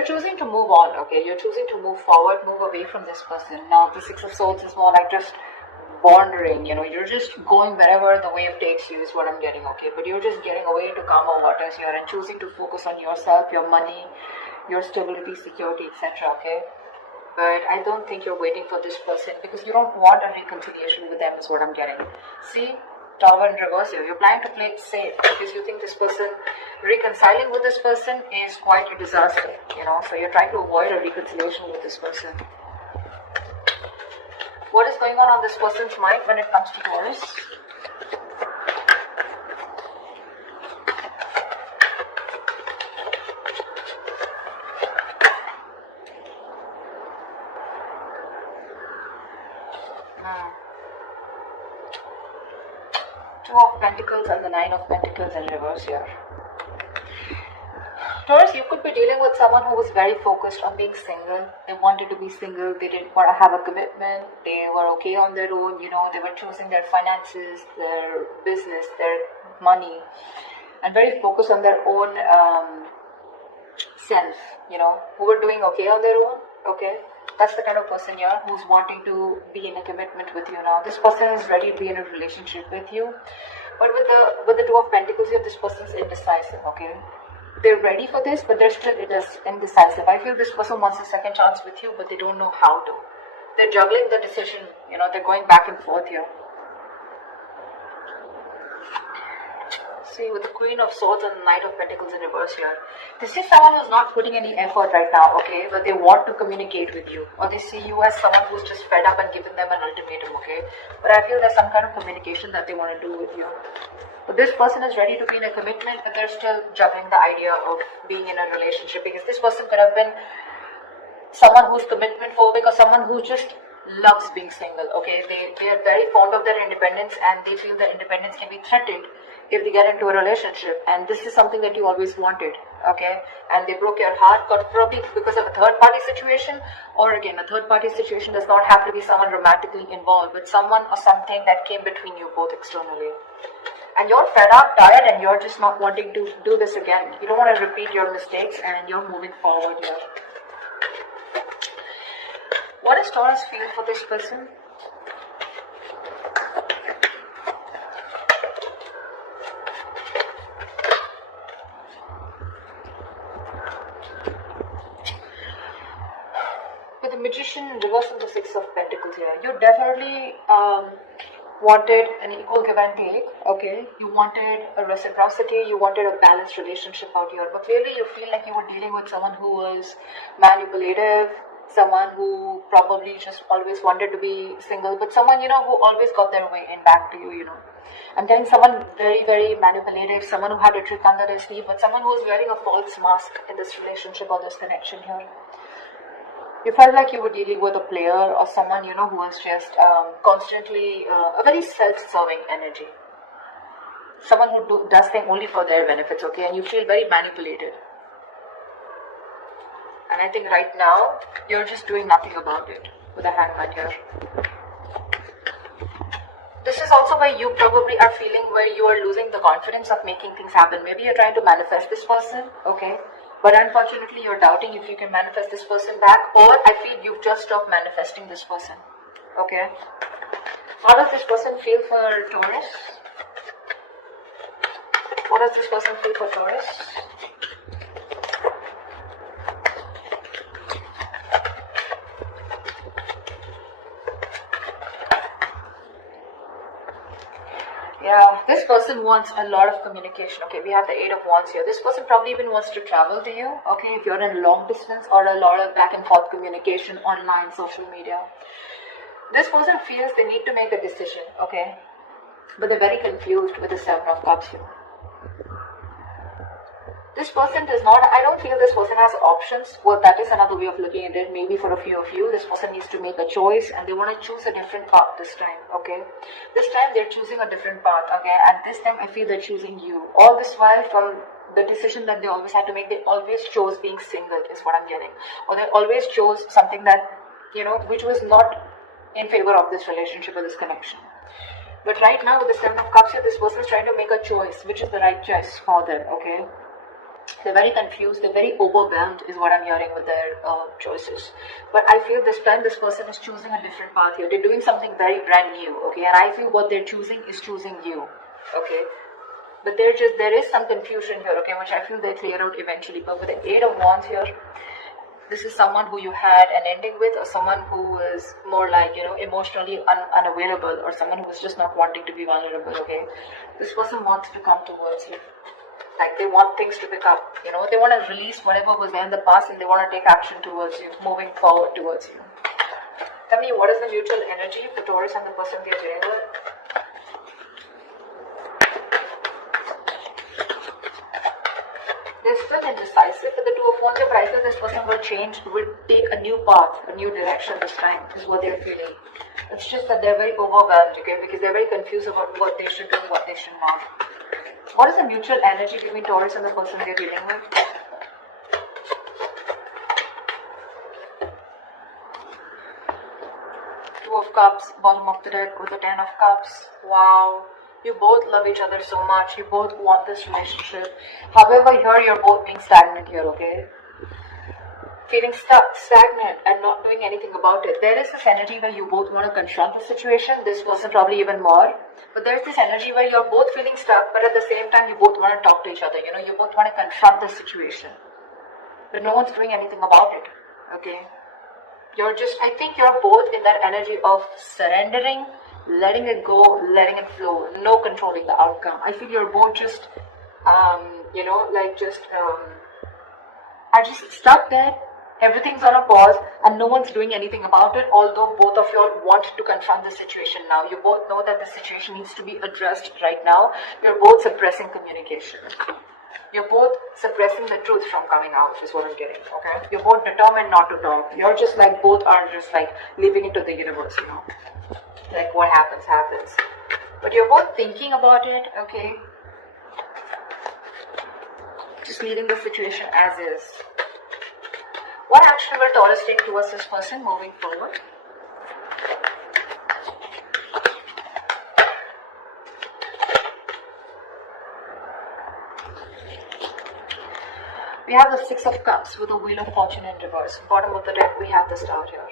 You're choosing to move on, okay? You're choosing to move forward, move away from this person. Now, the Six of Swords is more like just wandering, you're just going wherever the wave takes you is what I'm getting, okay? But you're just getting away into calmer waters here and choosing to focus on yourself, your money, your stability, security, etc., okay? But I don't think you're waiting for this person because you don't want a reconciliation with them is what I'm getting. See, Tower in reverse here. You're planning to play it safe because you think this person, reconciling with this person is quite a disaster, so you're trying to avoid a reconciliation with this person. What is going on this person's mind when it comes to Taurus? Two of Pentacles and the Nine of Pentacles in reverse here. Taurus, you could be dealing with someone who was very focused on being single. They wanted to be single. They didn't want to have a commitment. They were okay on their own. They were choosing their finances, their business, their money, and very focused on their own self, who were doing okay on their own. Okay, that's the kind of person here who's wanting to be in a commitment with you now. This person is ready to be in a relationship with you, but with the Two of Pentacles here, this person's indecisive. Okay, they're ready for this, but they're still indecisive. I feel this person wants a second chance with you, but they don't know how to. They're juggling the decision. They're going back and forth here. See, with the Queen of Swords and the Knight of Pentacles in reverse here, this is someone who's not putting any effort right now, okay, but they want to communicate with you, or they see you as someone who's just fed up and given them an ultimatum, okay, but I feel there's some kind of communication that they want to do with you. But this person is ready to be in a commitment, but they're still juggling the idea of being in a relationship, because this person could have been someone who's commitment phobic or someone who just loves being single, okay. They are very fond of their independence, and they feel their independence can be threatened if they get into a relationship, and this is something that you always wanted, okay, and they broke your heart, probably because of a third party situation, or again, a third party situation does not have to be someone romantically involved, but someone or something that came between you both externally. And you're fed up, tired, and you're just not wanting to do this again. You don't want to repeat your mistakes, and you're moving forward here. What does Taurus feel for this person? With the Magician reversing the Six of Pentacles here, you definitely wanted an equal give and take, okay? You wanted a reciprocity, you wanted a balanced relationship out here, but clearly you feel like you were dealing with someone who was manipulative, someone who probably just always wanted to be single, but someone, who always got their way in back to you, I'm telling someone very, very manipulative, someone who had a trick under their sleeve, but someone who was wearing a false mask in this relationship or this connection here. You felt like you were dealing with a player or someone, who was just constantly a very self-serving energy. Someone who does things only for their benefits, okay, and you feel very manipulated. And I think right now, you're just doing nothing about it with a Hangman here. This is also where you probably are feeling where you are losing the confidence of making things happen. Maybe you're trying to manifest this person, okay? But unfortunately, you're doubting if you can manifest this person back, or I feel you've just stopped manifesting this person, okay? How does this person feel for Taurus? What does this person feel for Taurus? Yeah, this person wants a lot of communication. Okay, we have the Eight of Wands here. This person probably even wants to travel to you. Okay, if you're in long distance, or a lot of back and forth communication online, social media. This person feels they need to make a decision. Okay, but they're very confused with the Seven of Cups here. This person does not, I don't feel this person has options. Well, that is another way of looking at it. Maybe for a few of you, this person needs to make a choice and they want to choose a different path this time, okay? This time they're choosing a different path, okay? And this time I feel they're choosing you. All this while, from the decision that they always had to make, they always chose being single, is what I'm getting. Or they always chose something that, which was not in favor of this relationship or this connection. But right now with the Seven of Cups here, this person is trying to make a choice, which is the right choice for them, okay? They're very confused, they're very overwhelmed is what I'm hearing with their choices. But I feel this time this person is choosing a different path here. They're doing something very brand new, okay? And I feel what they're choosing is choosing you, okay? But there is some confusion here, okay, which I feel they'll clear out eventually. But with the Eight of Wands here, this is someone who you had an ending with, or someone who is more like, emotionally unavailable, or someone who is just not wanting to be vulnerable, okay? This person wants to come towards you. Like they want things to pick up, they want to release whatever was there in the past and they want to take action towards you, moving forward towards you. Tell me, what is the mutual energy for Taurus and the person they're dealing with? They're still indecisive for the Two of Wands, but I feel this person will take a new path, a new direction this time, is what they're feeling. It's just that they're very overwhelmed, okay, because they're very confused about what they should do and what they should not. What is the mutual energy between Taurus and the person they're dealing with? Two of Cups, bottom of the deck with the Ten of Cups. Wow. You both love each other so much. You both want this relationship. However, here you're both being stagnant here, okay? Feeling stuck, stagnant, and not doing anything about it. There is this energy where you both want to confront the situation. This person probably even more. But there's this energy where you're both feeling stuck, but at the same time you both want to talk to each other. You both want to confront the situation. But no one's doing anything about it. Okay? I think you're both in that energy of surrendering, letting it go, letting it flow, no controlling the outcome. I feel you're both just, are just stuck there. Everything's on a pause and no one's doing anything about it, although both of you all want to confront the situation now. You both know that the situation needs to be addressed right now. You're both suppressing communication. You're both suppressing the truth from coming out, is what I'm getting, okay? You're both determined not to talk. You're just like, both are just like leaving it to the universe, Like what happens, happens. But you're both thinking about it, okay? Just leaving the situation as is. What action will Taurus take towards this person moving forward? We have the Six of Cups with the Wheel of Fortune in reverse. Bottom of the deck, we have the Star here.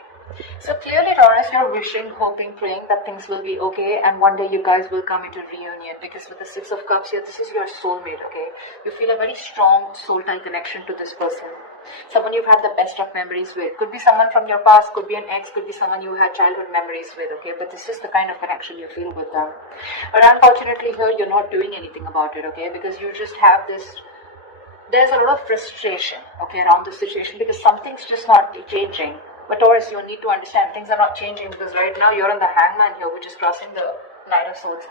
So clearly, Taurus, you're wishing, hoping, praying that things will be okay and one day you guys will come into reunion, because with the Six of Cups here, this is your soulmate, okay? You feel a very strong soul-tie connection to this person. Someone you've had the best of memories with. Could be someone from your past, could be an ex, could be someone you had childhood memories with, okay? But this is the kind of connection you feel with them. But unfortunately here, you're not doing anything about it, okay? Because you just have this, there's a lot of frustration, okay, around the situation because something's just not changing. But Taurus, you need to understand things are not changing because right now you're in the Hangman here, which is crossing the Knight of Swords.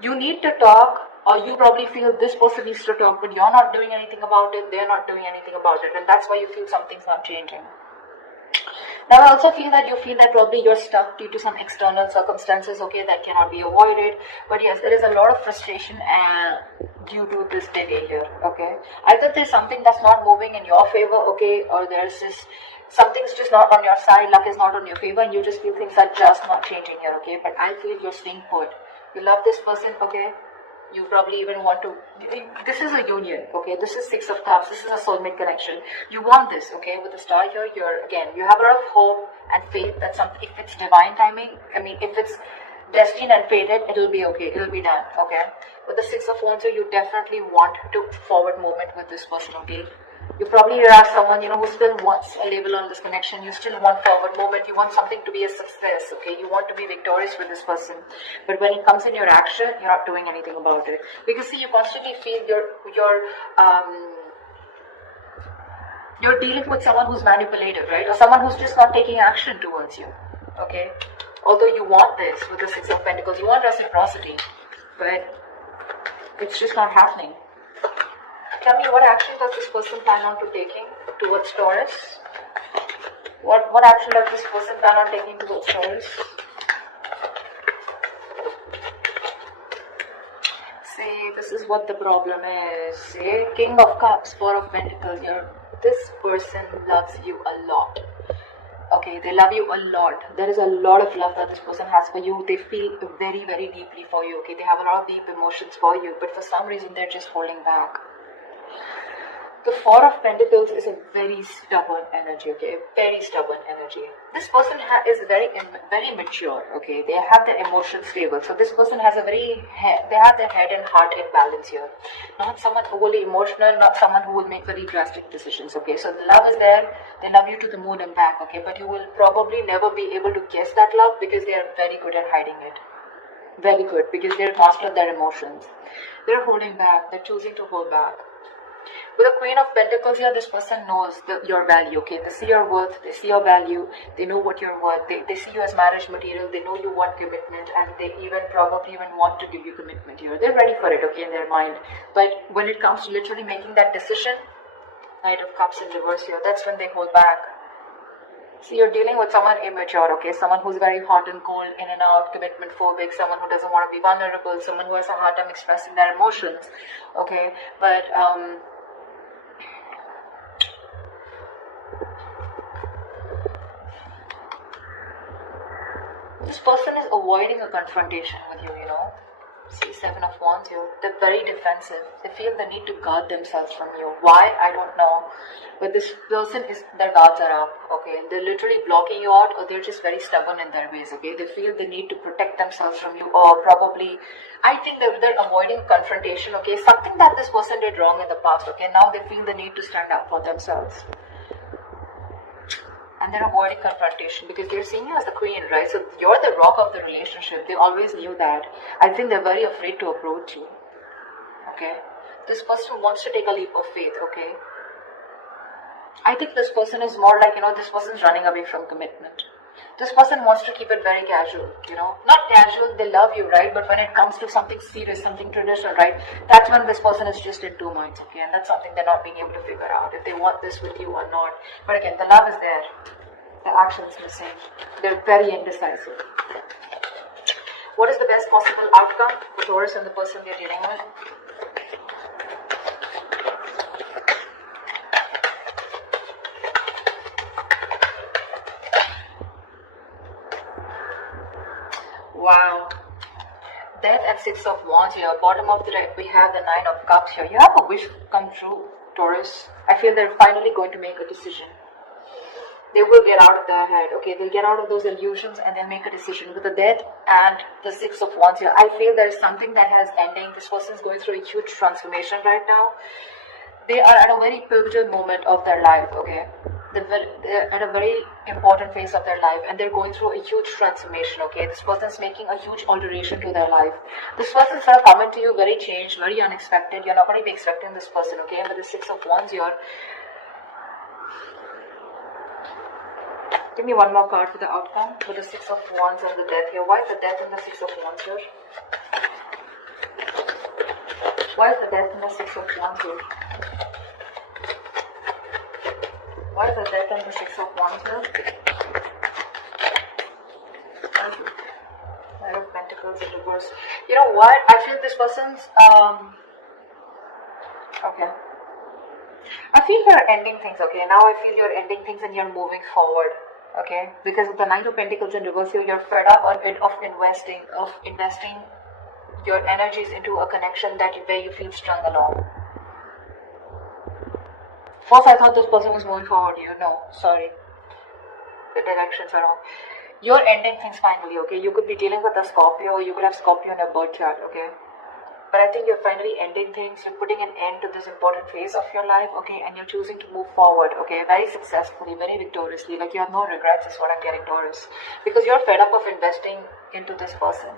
You need to talk, or you probably feel this person needs to talk, but you're not doing anything about it, they're not doing anything about it, and that's why you feel something's not changing. Now I also feel that probably you're stuck due to some external circumstances, okay, that cannot be avoided. But yes, there is a lot of frustration due to this delay here, okay. Either there's something that's not moving in your favor, okay, or there's this something's just not on your side, luck is not on your favor, and you just feel things are just not changing here, okay. But I feel you're staying put. You love this person, okay. You probably even want to, this is a union, okay, this is Six of Cups, this is a soulmate connection. You want this, okay, with the Star here, you have a lot of hope and faith that if it's divine timing, if it's destined and fated, it'll be okay, it'll be done, okay. With the Six of Wands here, you definitely want to forward movement with this person, okay. You probably are someone, who still wants a label on this connection. You still want forward movement. You want something to be a success, okay? You want to be victorious with this person. But when it comes in your action, you're not doing anything about it. Because see, you constantly feel you're dealing with someone who's manipulative, right? Or someone who's just not taking action towards you, okay? Although you want this with the Six of Pentacles, you want reciprocity, but it's just not happening. Tell me, what action does this person plan on taking towards Taurus? What action does this person plan on taking towards Taurus? See, this is what the problem is. See, King of Cups, Four of Pentacles. This person loves you a lot. Okay, they love you a lot. There is a lot of love that this person has for you. They feel very, very deeply for you. Okay, they have a lot of deep emotions for you, but for some reason they're just holding back. The Four of Pentacles is a very stubborn energy, okay? Very stubborn energy. This person is very mature, okay? They have their emotions stable. So this person has they have their head and heart in balance here. Not someone overly emotional, not someone who will make very drastic decisions, okay? So the love is there. They love you to the moon and back, okay? But you will probably never be able to guess that love because they are very good at hiding it. Very good, because they're master of their emotions. They're holding back. They're choosing to hold back. With the Queen of Pentacles here, this person knows your value, okay? They see your worth, they see your value, they know what you're worth, they see you as marriage material, they know you want commitment, and they probably even want to give you commitment here. They're ready for it, okay, in their mind. But when it comes to literally making that decision, Knight of Cups in reverse here, that's when they hold back. See, you're dealing with someone immature, okay? Someone who's very hot and cold, in and out, commitment phobic, someone who doesn't want to be vulnerable, someone who has a hard time expressing their emotions, okay? But, this person is avoiding a confrontation with you, you know. See, Seven of Wands here. They're very defensive. They feel the need to guard themselves from you. Why? I don't know. But this person their guards are up, okay? They're literally blocking you out, or they're just very stubborn in their ways, okay? They feel the need to protect themselves from you, or probably, I think they're avoiding confrontation, okay? Something that this person did wrong in the past, okay? Now they feel the need to stand up for themselves. And they're avoiding confrontation because they're seeing you as the queen, right? So you're the rock of the relationship. They always knew that. I think they're very afraid to approach you. Okay? This person wants to take a leap of faith, okay? I think this person is more like, this person's running away from commitment. This person wants to keep it very casual, Not casual, they love you, right? But when it comes to something serious, something traditional, right? That's when this person is just in two minds, okay? And that's something they're not being able to figure out, if they want this with you or not. But again, the love is there. The action is missing. They're very indecisive. What is the best possible outcome for Taurus and the person they're dealing with? Wow. Death and Six of Wands here. Bottom of the deck, we have the Nine of Cups here. You have a wish come true, Taurus. I feel they're finally going to make a decision. They will get out of their head, okay? They'll get out of those illusions and they'll make a decision. With the Death and the Six of Wands here, I feel there's something that has ending. This person's going through a huge transformation right now. They are at a very pivotal moment of their life, okay? They're at a very important phase of their life and they're going through a huge transformation, okay? This person's making a huge alteration to their life. This person's going to come into you very changed, very unexpected. You're not going to be expecting this person, okay? And with the Six of Wands here, give me one more card for the outcome with the Six of Wands and the Death here. Why is the Death and the Six of Wands here? Why is the Death and the Six of Wands here? Why is the Death and the Six of Wands here? Knight of Pentacles in reverse. You know what? I feel this person's okay. I feel you're ending things, okay? Now I feel you're ending things and you're moving forward. Okay, because with the Knight of Pentacles in reverse here, you're fed up of investing your energies into a connection where you feel strung along. First, I thought this person was moving forward here. No, sorry, the directions are wrong. You're ending things finally. Okay, you could be dealing with a Scorpio. You could have Scorpio in your birth chart. Okay. But I think you're finally ending things, you're putting an end to this important phase of your life, okay, and you're choosing to move forward, okay, very successfully, very victoriously, like you have no regrets is what I'm getting, Taurus. Because you're fed up of investing into this person.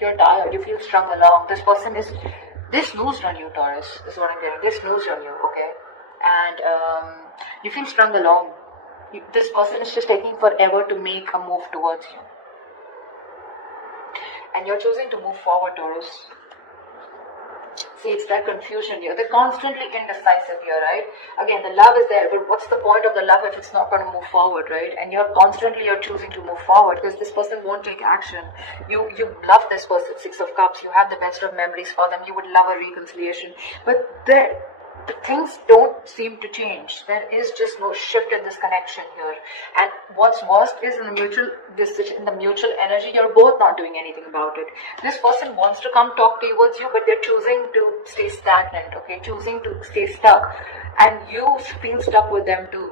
You're tired, you feel strung along. This person this snoozed on you, Taurus, is what I'm getting. This snoozed on you, okay, and you feel strung along. This person is just taking forever to make a move towards you. And you're choosing to move forward, Taurus. See, it's that confusion here. They're constantly indecisive here, right? Again, the love is there, but what's the point of the love if it's not going to move forward, right? And you're choosing to move forward because this person won't take action. You love this person, Six of Cups. You have the best of memories for them. You would love a reconciliation. But the things don't seem to change. There is just no shift in this connection here. And what's worst is in the mutual decision, in the mutual energy, you're both not doing anything about it. This person wants to come talk towards you, but they're choosing to stay stagnant, okay? Choosing to stay stuck. And you feel stuck with them too.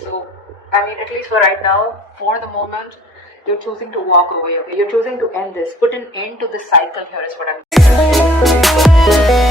So, I mean, at least for right now, for the moment, you're choosing to walk away, okay? You're choosing to end this. Put an end to this cycle here is what I'm saying.